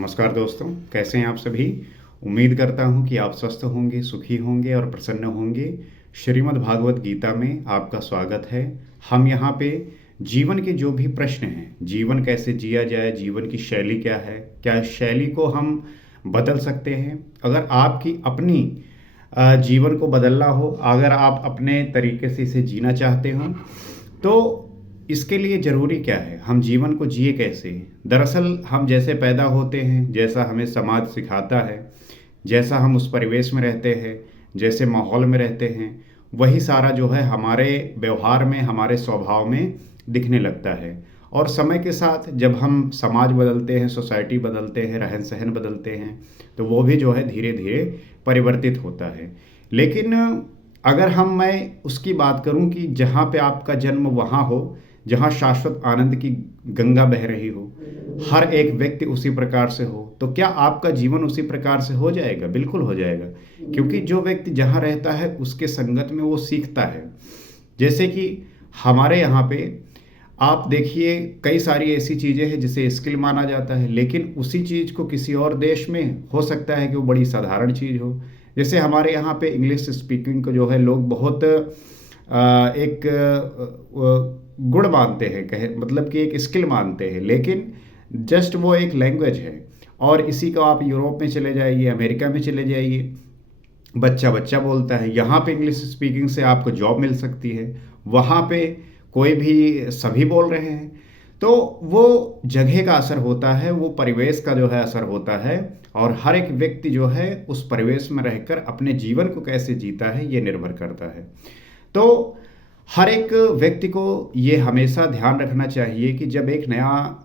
नमस्कार दोस्तों, कैसे हैं आप सभी? उम्मीद करता हूं कि आप स्वस्थ होंगे, सुखी होंगे और प्रसन्न होंगे। श्रीमद् भागवत गीता में आपका स्वागत है। हम यहाँ पे जीवन के जो भी प्रश्न हैं, जीवन कैसे जिया जाए, जीवन की शैली क्या है, क्या इस शैली को हम बदल सकते हैं? अगर आपकी अपनी जीवन को बदलना हो, अगर आप अपने तरीके से इसे जीना चाहते हो, तो इसके लिए ज़रूरी क्या है? हम जीवन को जिए कैसे? दरअसल हम जैसे पैदा होते हैं, जैसा हमें समाज सिखाता है, जैसा हम उस परिवेश में रहते हैं, जैसे माहौल में रहते हैं, वही सारा जो है हमारे व्यवहार में, हमारे स्वभाव में दिखने लगता है। और समय के साथ जब हम समाज बदलते हैं, सोसाइटी बदलते हैं, रहन-सहन बदलते हैं, तो वो भी जो है धीरे-धीरे परिवर्तित होता है। लेकिन अगर मैं उसकी बात करूं कि जहाँ पे आपका जन्म वहाँ हो, जहाँ शाश्वत आनंद की गंगा बह रही हो, हर एक व्यक्ति उसी प्रकार से हो, तो क्या आपका जीवन उसी प्रकार से हो जाएगा? बिल्कुल हो जाएगा, क्योंकि जो व्यक्ति जहाँ रहता है उसके संगत में वो सीखता है। जैसे कि हमारे यहाँ पे आप देखिए कई सारी ऐसी चीज़ें हैं जिसे स्किल माना जाता है, लेकिन उसी चीज़ को किसी और देश में हो सकता है कि वो बड़ी साधारण चीज़ हो। जैसे हमारे यहाँ पे इंग्लिश स्पीकिंग को जो है लोग बहुत एक गुण मानते हैं, कहे मतलब कि एक स्किल मानते हैं, लेकिन जस्ट वो एक लैंग्वेज है। और इसी को आप यूरोप में चले जाइए, अमेरिका में चले जाइए, बच्चा बच्चा बोलता है। यहाँ पे इंग्लिश स्पीकिंग से आपको जॉब मिल सकती है, वहाँ पे कोई भी सभी बोल रहे हैं। तो वो जगह का असर होता है, वो परिवेश का जो है असर होता है, और हर एक व्यक्ति जो है उस परिवेश में रहकर अपने जीवन को कैसे जीता है ये निर्भर करता है। तो हर एक व्यक्ति को ये हमेशा ध्यान रखना चाहिए कि जब एक नया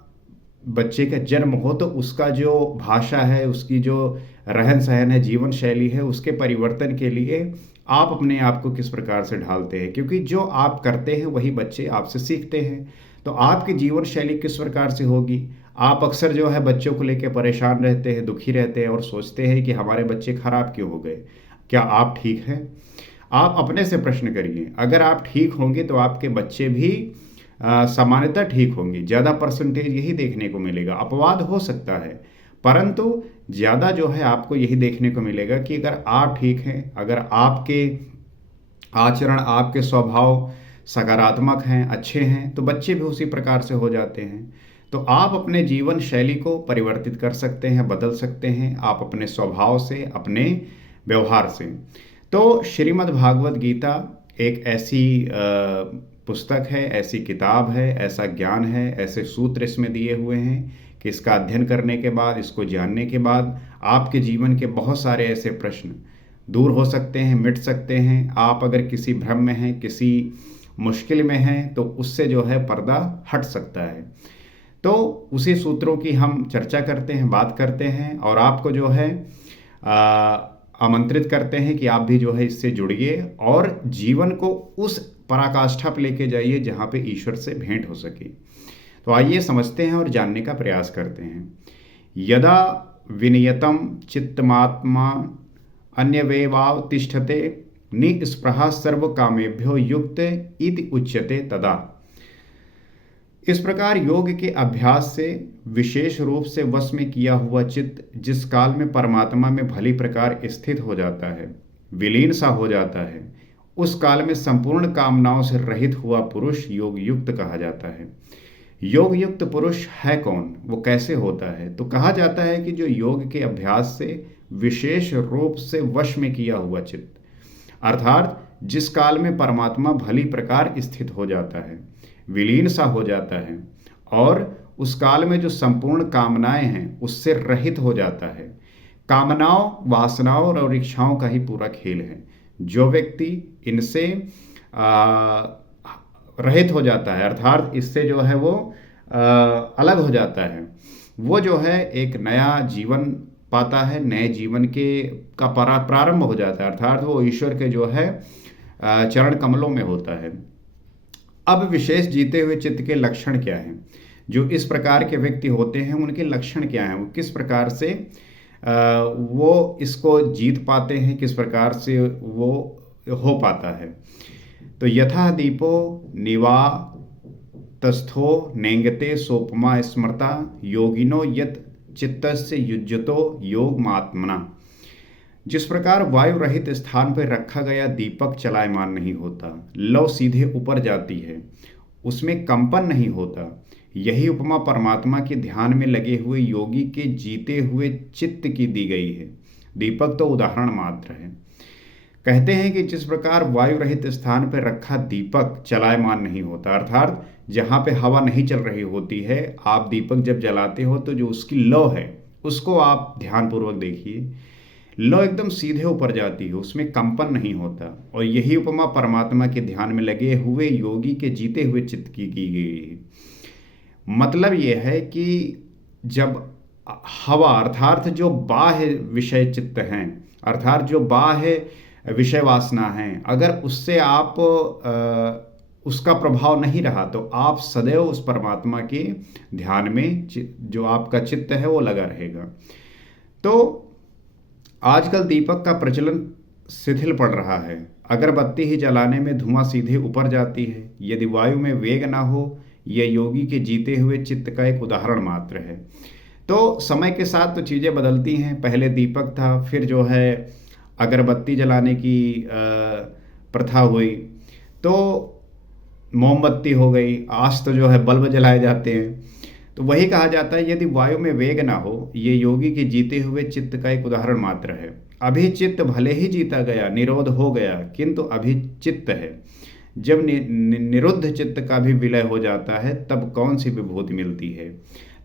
बच्चे का जन्म हो तो उसका जो भाषा है, उसकी जो रहन सहन है, जीवन शैली है, उसके परिवर्तन के लिए आप अपने आप को किस प्रकार से ढालते हैं, क्योंकि जो आप करते हैं वही बच्चे आपसे सीखते हैं। तो आपकी जीवन शैली किस प्रकार से होगी? आप अक्सर जो है बच्चों को लेकर परेशान रहते हैं, दुखी रहते हैं और सोचते हैं कि हमारे बच्चे खराब क्यों हो गए। क्या आप ठीक हैं? आप अपने से प्रश्न करिए। अगर आप ठीक होंगे तो आपके बच्चे भी सामान्यतः ठीक होंगे। ज़्यादा परसेंटेज यही देखने को मिलेगा। अपवाद हो सकता है, परंतु ज़्यादा जो है आपको यही देखने को मिलेगा कि अगर आप ठीक हैं, अगर आपके आचरण, आपके स्वभाव सकारात्मक हैं, अच्छे हैं, तो बच्चे भी उसी प्रकार से हो जाते हैं। तो आप अपने जीवन शैली को परिवर्तित कर सकते हैं, बदल सकते हैं, आप अपने स्वभाव से, अपने व्यवहार से। तो श्रीमद् भागवत गीता एक ऐसी पुस्तक है, ऐसी किताब है, ऐसा ज्ञान है, ऐसे सूत्र इसमें दिए हुए हैं कि इसका अध्ययन करने के बाद, इसको जानने के बाद आपके जीवन के बहुत सारे ऐसे प्रश्न दूर हो सकते हैं, मिट सकते हैं। आप अगर किसी भ्रम में हैं, किसी मुश्किल में हैं, तो उससे जो है पर्दा हट सकता है। तो उसी सूत्रों की हम चर्चा करते हैं, बात करते हैं, और आपको जो है आमंत्रित करते हैं कि आप भी जो है इससे जुड़िए और जीवन को उस पराकाष्ठा पर लेके जाइए जहाँ पे ईश्वर से भेंट हो सके। तो आइए समझते हैं और जानने का प्रयास करते हैं। यदा विनियतम चित्तमात्मा अन्यवेवावतिष्ठते निस्पृहा सर्व कामेभ्यो युक्त इति उच्यते तदा। इस प्रकार योग के अभ्यास से विशेष रूप से वश में किया हुआ चित्त जिस काल में परमात्मा में भली प्रकार स्थित हो जाता है, विलीन सा हो जाता है, उस काल में संपूर्ण कामनाओं से रहित हुआ पुरुष योग युक्त कहा जाता है। योग युक्त पुरुष है कौन? वो कैसे होता है? तो कहा जाता है कि जो योग के अभ्यास से विशेष रूप से वश में किया हुआ चित्त, अर्थात जिस काल में परमात्मा भली प्रकार स्थित हो जाता है, विलीन सा हो जाता है, और उस काल में जो संपूर्ण कामनाएं हैं उससे रहित हो जाता है। कामनाओं, वासनाओं और इच्छाओं का ही पूरा खेल है। जो व्यक्ति इनसे रहित हो जाता है, अर्थात इससे जो है वो अलग हो जाता है, वो जो है एक नया जीवन पाता है, नए जीवन का प्रारंभ हो जाता है, अर्थात वो ईश्वर के जो है चरण कमलों में होता है। अब विशेष जीते हुए चित्त के लक्षण क्या हैं? जो इस प्रकार के व्यक्ति होते हैं उनके लक्षण क्या हैं? वो किस प्रकार से वो इसको जीत पाते हैं, किस प्रकार से वो हो पाता है? तो यथा दीपो निवातस्थो नेंगते सोपमा स्मृता योगिनो यत चित्तस्य युज्यतो योगमात्मना। जिस प्रकार वायु रहित स्थान पर रखा गया दीपक चलायमान नहीं होता, लौ सीधे ऊपर जाती है, उसमें कंपन नहीं होता, यही उपमा परमात्मा के ध्यान में लगे हुए योगी के जीते हुए चित्त की दी गई है। दीपक तो उदाहरण मात्र है। कहते हैं कि जिस प्रकार वायु रहित स्थान पर रखा दीपक चलायमान नहीं होता, अर्थात जहाँ पे हवा नहीं चल रही होती है, आप दीपक जब जलाते हो तो जो उसकी लौ है उसको आप ध्यानपूर्वक देखिए, लौ एकदम सीधे ऊपर जाती है, उसमें कंपन नहीं होता। और यही उपमा परमात्मा के ध्यान में लगे हुए योगी के जीते हुए चित्त की गई है। मतलब यह है कि जब हवा अर्थात जो बाह्य विषय चित्त हैं, अर्थात जो बाह्य विषय वासना हैं, अगर उससे आप उसका प्रभाव नहीं रहा तो आप सदैव उस परमात्मा के ध्यान में जो आपका चित्त है वो लगा रहेगा। तो आजकल दीपक का प्रचलन शिथिल पड़ रहा है। अगरबत्ती ही जलाने में धुआं सीधे ऊपर जाती है। यदि वायु में वेग ना हो, यह योगी के जीते हुए चित्त का एक उदाहरण मात्र है। तो समय के साथ तो चीज़ें बदलती हैं। पहले दीपक था, फिर जो है अगरबत्ती जलाने की प्रथा हुई, तो मोमबत्ती हो गई, आज तो जो है बल्ब जलाए जाते हैं। तो वही कहा जाता है, यदि वायु में वेग ना हो, ये योगी के जीते हुए चित्त का एक उदाहरण मात्र है। अभी चित्त भले ही जीता गया, निरोध हो गया, किंतु अभी चित्त है। जब निरुद्ध चित्त का भी विलय हो जाता है, तब कौन सी विभूति मिलती है।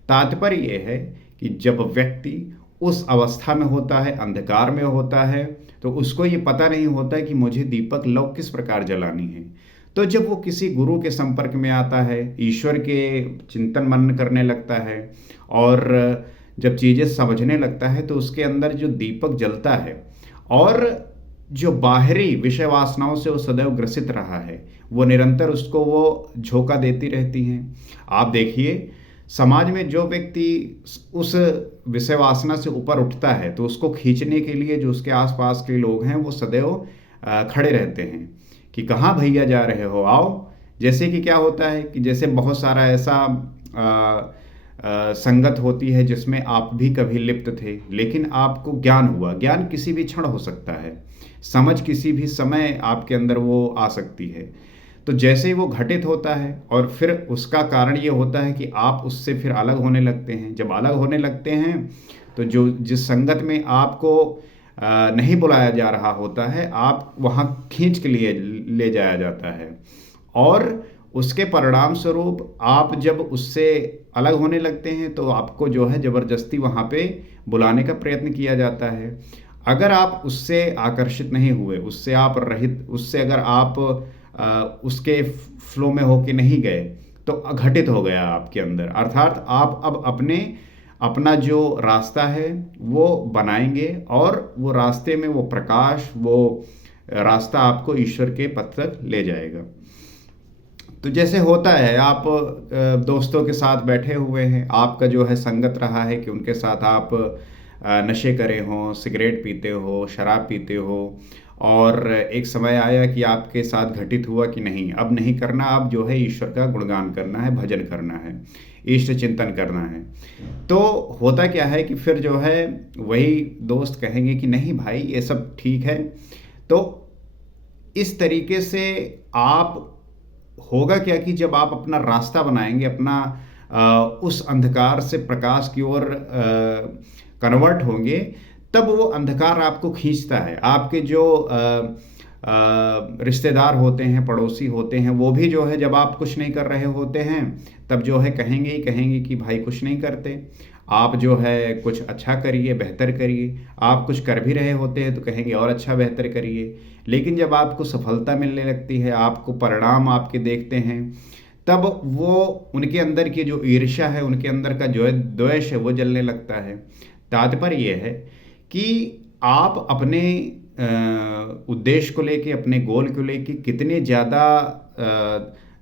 तात्पर्य यह है कि जब व्यक्ति उस अवस्था में होता है, अंधकार में होता है, तो उसको ये पता नहीं होता है कि मुझे दीपक लौ किस प्रकार जलानी है। तो जब वो किसी गुरु के संपर्क में आता है, ईश्वर के चिंतन मनन करने लगता है और जब चीज़ें समझने लगता है, तो उसके अंदर जो दीपक जलता है और जो बाहरी विषय वासनाओं से वो सदैव ग्रसित रहा है, वो निरंतर उसको वो झोंका देती रहती हैं। आप देखिए, समाज में जो व्यक्ति उस विषय वासना से ऊपर उठता है, तो उसको खींचने के लिए जो उसके आसपास के लोग हैं वो सदैव खड़े रहते हैं कि कहाँ भैया जा रहे हो, आओ। जैसे कि क्या होता है कि जैसे बहुत सारा ऐसा संगत होती है जिसमें आप भी कभी लिप्त थे, लेकिन आपको ज्ञान हुआ। ज्ञान किसी भी क्षण हो सकता है, समझ किसी भी समय आपके अंदर वो आ सकती है। तो जैसे ही वो घटित होता है और फिर उसका कारण ये होता है कि आप उससे फिर अलग होने लगते हैं। जब अलग होने लगते हैं तो जो जिस संगत में आपको नहीं बुलाया जा रहा होता है, आप वहाँ खींच के लिए ले जाया जाता है और उसके परिणाम स्वरूप आप जब उससे अलग होने लगते हैं तो आपको जो है ज़बरदस्ती वहाँ पे बुलाने का प्रयत्न किया जाता है। अगर आप उससे आकर्षित नहीं हुए, उससे आप रहित, उससे अगर आप उसके फ्लो में होके नहीं गए, तो घटित हो गया आपके अंदर। अर्थात आप अब अपना जो रास्ता है वो बनाएंगे और वो रास्ते में वो प्रकाश, वो रास्ता आपको ईश्वर के पथ तक ले जाएगा। तो जैसे होता है, आप दोस्तों के साथ बैठे हुए हैं, आपका जो है संगत रहा है कि उनके साथ आप नशे करे हों, सिगरेट पीते हो, शराब पीते हो, और एक समय आया कि आपके साथ घटित हुआ कि नहीं, अब नहीं करना, अब जो है ईश्वर का गुणगान करना है, भजन करना है, इष्ट चिंतन करना है। तो होता क्या है कि फिर जो है वही दोस्त कहेंगे कि नहीं भाई, ये सब ठीक है। तो इस तरीके से आप होगा क्या कि जब आप अपना रास्ता बनाएंगे, अपना उस अंधकार से प्रकाश की ओर कन्वर्ट होंगे, तब वो अंधकार आपको खींचता है। आपके जो रिश्तेदार होते हैं, पड़ोसी होते हैं, वो भी जो है जब आप कुछ नहीं कर रहे होते हैं तब जो है कहेंगे ही कहेंगे कि भाई कुछ नहीं करते, आप जो है कुछ अच्छा करिए, बेहतर करिए। आप कुछ कर भी रहे होते हैं तो कहेंगे और अच्छा बेहतर करिए। लेकिन जब आपको सफलता मिलने लगती है, आपको परिणाम आपके देखते हैं, तब वो उनके अंदर की जो ईर्ष्या है, उनके अंदर का जो है द्वेष है, वो जलने लगता है। तात्पर्य ये है कि आप अपने उद्देश्य को लेके, अपने गोल को लेके कितने ज़्यादा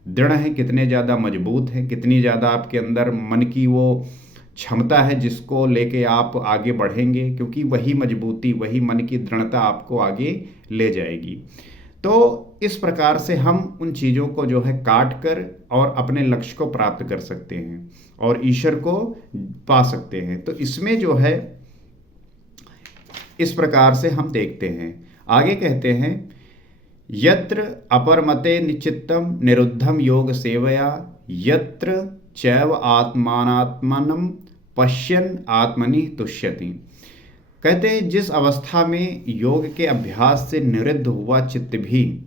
दृढ़ हैं, कितने ज़्यादा मजबूत हैं, कितनी ज़्यादा आपके अंदर मन की वो क्षमता है जिसको लेके आप आगे बढ़ेंगे, क्योंकि वही मजबूती, वही मन की दृढ़ता आपको आगे ले जाएगी। तो इस प्रकार से हम उन चीज़ों को जो है काट कर और अपने लक्ष्य को प्राप्त कर सकते हैं और ईश्वर को पा सकते हैं। तो इसमें जो है इस प्रकार से हम देखते हैं। आगे कहते हैं, यत्र अपरमते निचित्तम निरुद्धम योग सेवया यत्र चैव आत्मानात्मनं पश्यन् आत्मनि तुष्यति। कहते हैं जिस अवस्था में योग के अभ्यास से निरुद्ध हुआ चित्त भी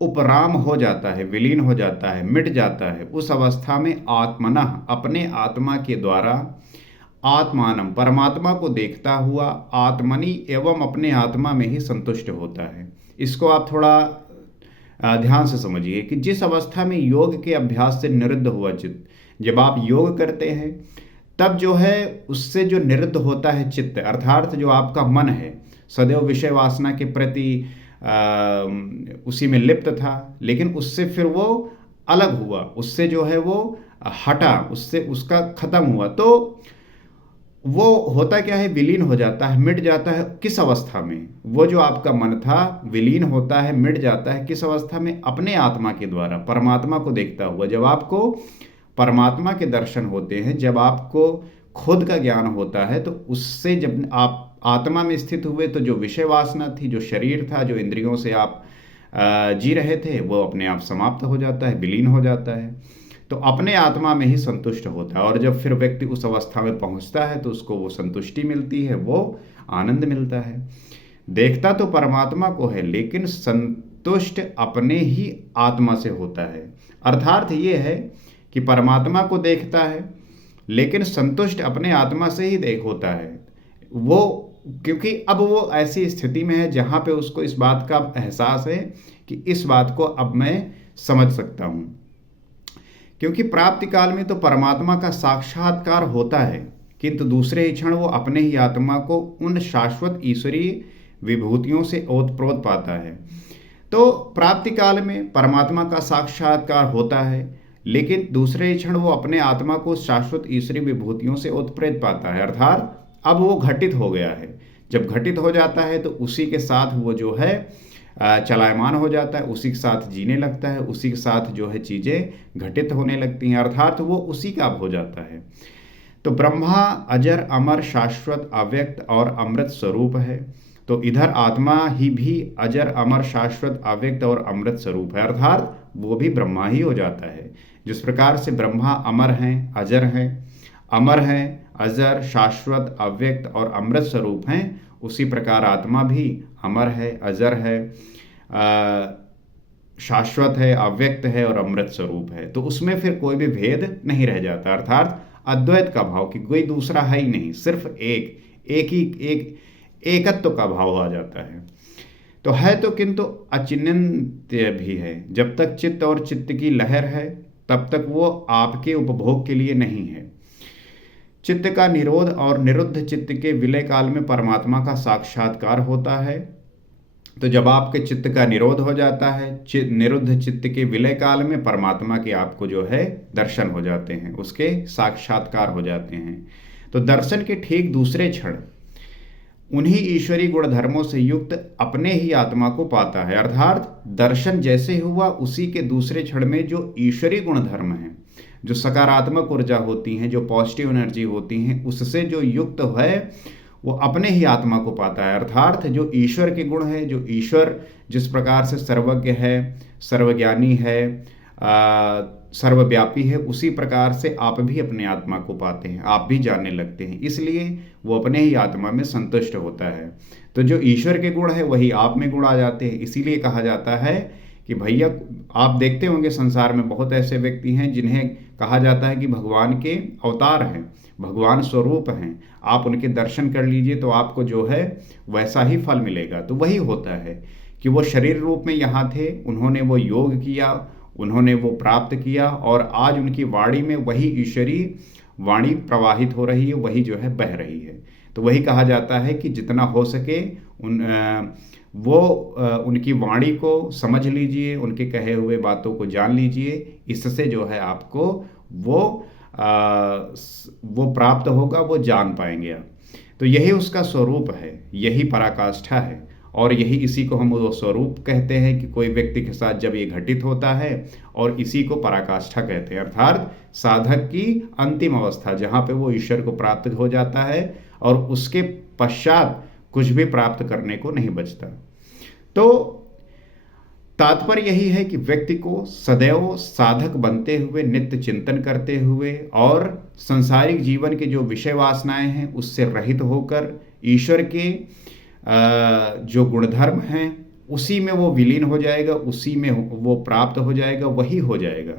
उपराम हो जाता है, विलीन हो जाता है, मिट जाता है, उस अवस्था में आत्मनः अपने आत्मा के द्वारा आत्मानम परमात्मा को देखता हुआ आत्मनि एवं अपने आत्मा में ही संतुष्ट होता है। इसको आप थोड़ा ध्यान से समझिए कि जिस अवस्था में योग के अभ्यास से निरुद्ध हुआ चित्त, जब आप योग करते हैं तब जो है उससे जो निरुद्ध होता है चित्त, अर्थात जो आपका मन है सदैव विषय वासना के प्रति उसी में लिप्त था, लेकिन उससे फिर वो अलग हुआ, उससे जो है वो हटा, उससे उसका खत्म हुआ, तो वो होता क्या है, विलीन हो जाता है, मिट जाता है। किस अवस्था में? वो जो आपका मन था विलीन होता है, मिट जाता है। किस अवस्था में? अपने आत्मा के द्वारा परमात्मा को देखता हुआ। जब आपको परमात्मा के दर्शन होते हैं, जब आपको खुद का ज्ञान होता है, तो उससे जब आप आत्मा में स्थित हुए तो जो विषय वासना थी, जो शरीर था, जो इंद्रियों से आप जी रहे थे, वो अपने आप समाप्त हो जाता है, विलीन हो जाता है। तो अपने आत्मा में ही संतुष्ट होता है। और जब फिर व्यक्ति उस अवस्था में पहुंचता है तो उसको वो संतुष्टि मिलती है, वो आनंद मिलता है। देखता तो परमात्मा को है, लेकिन संतुष्ट अपने ही आत्मा से होता है। अर्थात ये है कि परमात्मा को देखता है लेकिन संतुष्ट अपने आत्मा से ही होता है वो, क्योंकि अब वो ऐसी स्थिति में है जहाँ पे उसको इस बात का एहसास है कि इस बात को अब मैं समझ सकता हूँ। क्योंकि प्राप्ति काल में तो परमात्मा का साक्षात्कार होता है, किंतु दूसरे ही क्षण वो अपने ही आत्मा को उन शाश्वत ईश्वरीय विभूतियों से ओतप्रोत पाता है। तो प्राप्ति काल में परमात्मा का साक्षात्कार होता है, लेकिन दूसरे ही क्षण वो अपने आत्मा को शाश्वत ईश्वरीय विभूतियों से ओतप्रोत पाता है। अर्थात अब वो घटित हो गया है। जब घटित हो जाता है तो उसी के साथ वो जो है चलायमान हो जाता है, उसी के साथ जीने लगता है, उसी के साथ जो है चीज़ें घटित होने लगती हैं, अर्थात वो उसी का हो जाता है। तो ब्रह्मा अजर अमर शाश्वत अव्यक्त और अमृत स्वरूप है, तो इधर आत्मा ही भी अजर अमर शाश्वत अव्यक्त और अमृत स्वरूप है, अर्थात वो भी ब्रह्मा ही हो जाता है। जिस प्रकार से ब्रह्मा अमर हैं, अजर हैं, अमर हैं, अजर, शाश्वत, अव्यक्त और अमृत स्वरूप हैं, उसी प्रकार आत्मा भी अमर है, अजर है, शाश्वत है, अव्यक्त है और अमृत स्वरूप है। तो उसमें फिर कोई भी भेद नहीं रह जाता, अर्थात अद्वैत का भाव कि कोई दूसरा है ही नहीं, सिर्फ एक एकत्व का भाव आ जाता है। तो है तो किंतु अचिन्त्य भी है। जब तक चित्त और चित्त की लहर है तब तक वो आपके उपभोग के लिए नहीं है। चित्त का निरोध और निरुद्ध चित्त के विलय काल में परमात्मा का साक्षात्कार होता है। तो जब आपके चित्त का निरोध हो जाता है, निरुद्ध चित्त के विलय काल में परमात्मा के आपको जो है दर्शन हो जाते हैं, उसके साक्षात्कार हो जाते हैं। तो दर्शन के ठीक दूसरे क्षण उन्हीं ईश्वरी गुण धर्मों से युक्त अपने ही आत्मा को पाता है। अर्थात दर्शन जैसे हुआ उसी के दूसरे क्षण में जो ईश्वरी गुण धर्म हैं, जो सकारात्मक ऊर्जा होती हैं, जो पॉजिटिव एनर्जी होती हैं, उससे जो युक्त है वो अपने ही आत्मा को पाता है। अर्थात जो ईश्वर के गुण है, जो ईश्वर जिस प्रकार से सर्वज्ञ है, सर्वज्ञानी है, सर्वव्यापी है, उसी प्रकार से आप भी अपने आत्मा को पाते हैं, आप भी जानने लगते हैं, इसलिए वो अपने ही आत्मा में संतुष्ट होता है। तो जो ईश्वर के गुण है वही आप में गुण आ जाते हैं। इसीलिए कहा जाता है कि भैया, आप देखते होंगे संसार में बहुत ऐसे व्यक्ति हैं जिन्हें कहा जाता है कि भगवान के अवतार हैं, भगवान स्वरूप हैं, आप उनके दर्शन कर लीजिए तो आपको जो है वैसा ही फल मिलेगा। तो वही होता है कि वो शरीर रूप में यहाँ थे, उन्होंने वो योग किया, उन्होंने वो प्राप्त किया और आज उनकी वाणी में वही ईश्वरीय वाणी प्रवाहित हो रही है, वही जो है बह रही है। तो वही कहा जाता है कि जितना हो सके उनकी वाणी को समझ लीजिए, उनके कहे हुए बातों को जान लीजिए, इससे जो है आपको वो प्राप्त होगा, वो जान पाएंगे आप। तो यही उसका स्वरूप है, यही पराकाष्ठा है। और यही इसी को हम वो स्वरूप कहते हैं कि कोई व्यक्ति के साथ जब ये घटित होता है, और इसी को पराकाष्ठा कहते हैं, अर्थात साधक की अंतिम अवस्था जहाँ पे वो ईश्वर को प्राप्त हो जाता है और उसके पश्चात कुछ भी प्राप्त करने को नहीं बचता। तो तात्पर्य यही है कि व्यक्ति को सदैव साधक बनते हुए, नित्य चिंतन करते हुए और सांसारिक जीवन के जो विषय वासनाएं हैं उससे रहित होकर ईश्वर के जो गुणधर्म हैं उसी में वो विलीन हो जाएगा, उसी में वो प्राप्त हो जाएगा, वही हो जाएगा।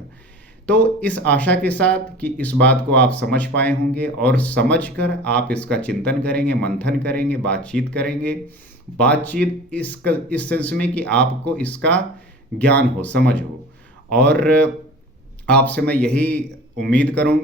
तो इस आशा के साथ कि इस बात को आप समझ पाए होंगे और समझकर आप इसका चिंतन करेंगे, मंथन करेंगे, बातचीत करेंगे। बातचीत इस सेंस में कि आपको इसका ज्ञान हो, समझ हो, और आपसे मैं यही उम्मीद करूंगा